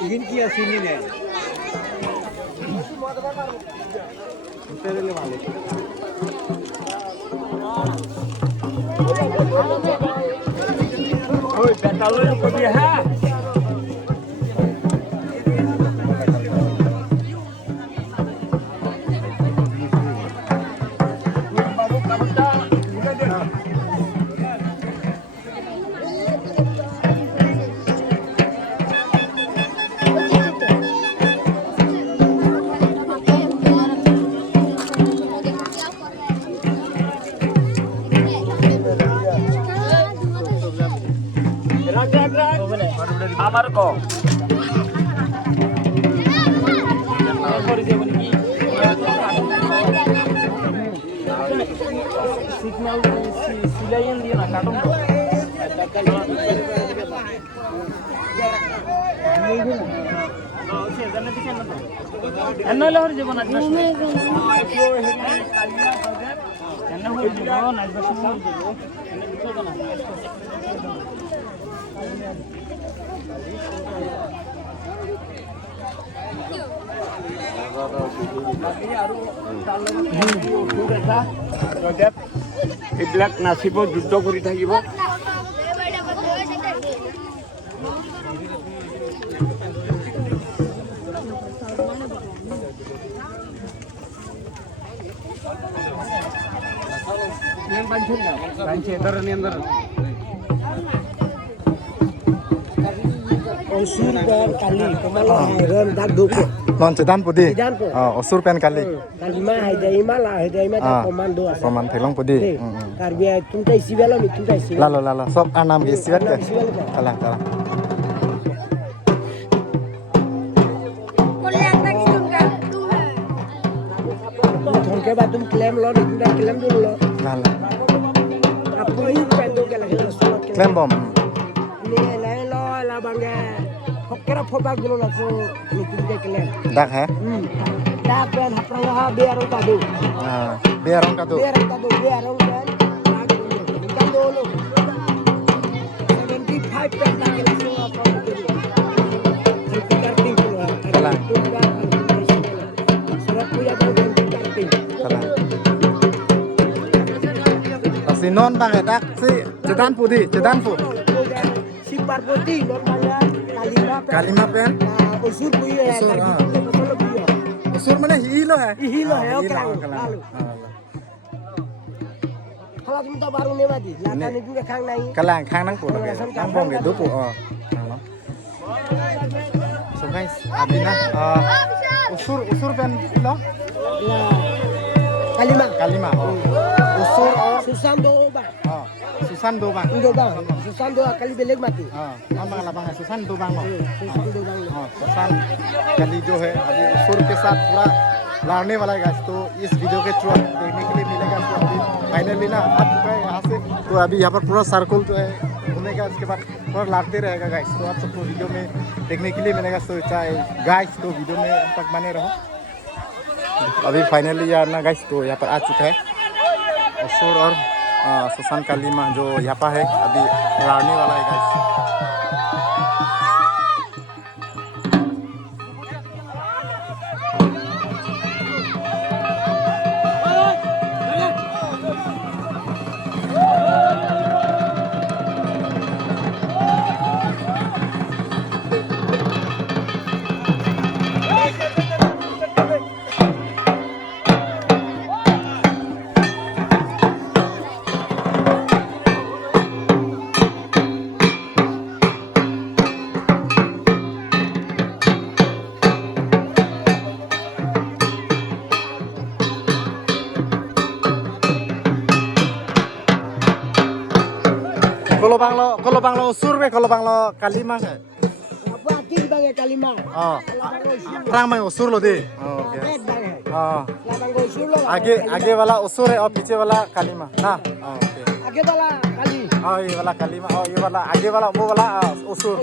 Ingin kia sini nih. Terus balik. Oi, petal lu kok dia? আমার ক signal saline দিয়ে না কাটুন এন্ন লহর জীবন আছে এন্ন হয়ে যাব নাইবা সুন্দর যাব এন্ন কিছু না এইবিলাক নাচিব যুদ্ধ কৰি থাকিব Osur pen kali, kemana heran dak duku. Non cedan putih. Osur pen kali. Kalima hidayima lah, hidayima dak komando asa. Koman thelong putih. Karbiya tunta isi bela mi tunta isi. Lalo. Sob anam isi bet ke. Kalah. Thongke ba tum claim lo, tunta claim dulu lo. Lalo. Apu ini pen do ke lagi surat. Claim bom. Bangga, kira foto dulu langsung meeting dia kalian. Dak he? Dak dan hapranga biar orang kado. Biar orang kado. Biar orang kan. Kan dulu. 75 pen lagi langsung apa itu. Karting keluar. Kalah. Surat punya bang karting. Kalah. Si non bang dak si cedan putih. Parpoti normanya kalima pen usur punya usur mana hilo ya oke lalu kalau kita baru nih mati lakan itu ke kang nai kalang kang nang pun kang bong gitu pu so guys abina usur pen hilo kalima usur Susan do bang. Susan do kali beleg mati. nama labang है Susan do bang Susan कली जो है अभी सुर के साथ पूरा लड़ने वाला है तो इस वीडियो के थ्रू देखने के लिए मिलेगा तो अभी फाइनली ना आ चुका है यहाँ से तो अभी यहाँ पर पूरा सर्कल जो है घूमेगा उसके बाद पूरा लड़ते रहेगा गाइस तो आप सबको वीडियो में देखने के लिए मिलेगा तो चाहे गाइस तो वीडियो में तक बने रहो अभी फाइनली यार ना गाइस तो यहाँ पर आ चुका है सुर और सुसान कालीमा जो यहाँ पर है अभी लड़ने वाला है guys Kalau bang lo usur be, kalau bang lo kalima kan? Apa akhir bang ya kalima? Perang bang usur lo deh. Oke. Bang usur lo. आगे वाला usur है और पीछे वाला kalima. हाँ. ओके. आगे वाला काली. ये वाला kalima. ये वाला आगे वाला वो वाला usur.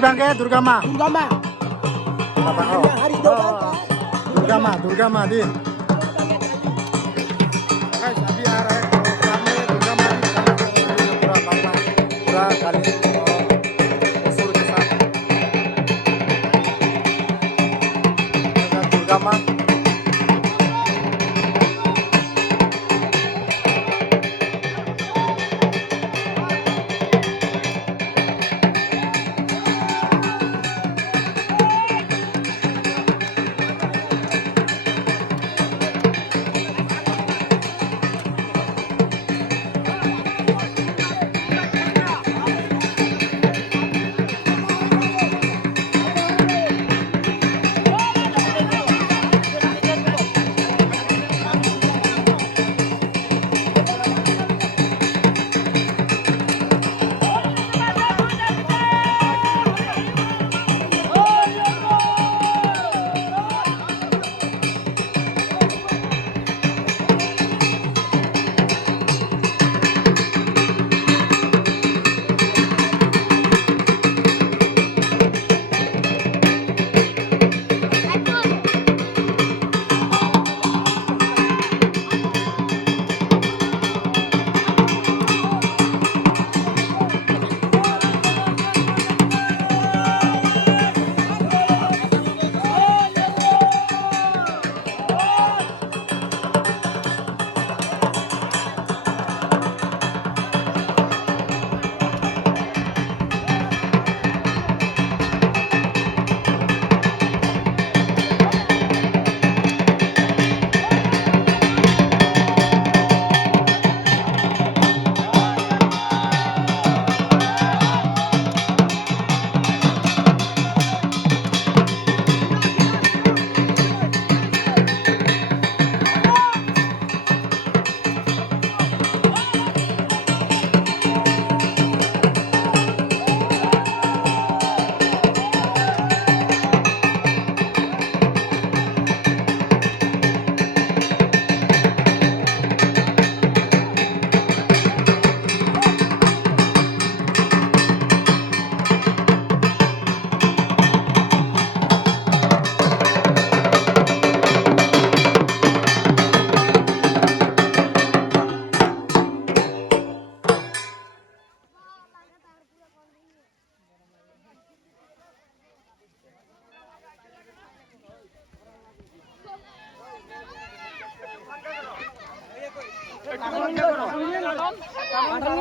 bangke Durga Ma. Gama. Apa oh? Hari itu kan. Durga Ma di. Guys, अभी आ रहा है सामने दुर्गा माँ पूरा बांग्ला पूरा गाली सुर के साथ दुर्गा माँ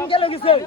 Ini lagi sih.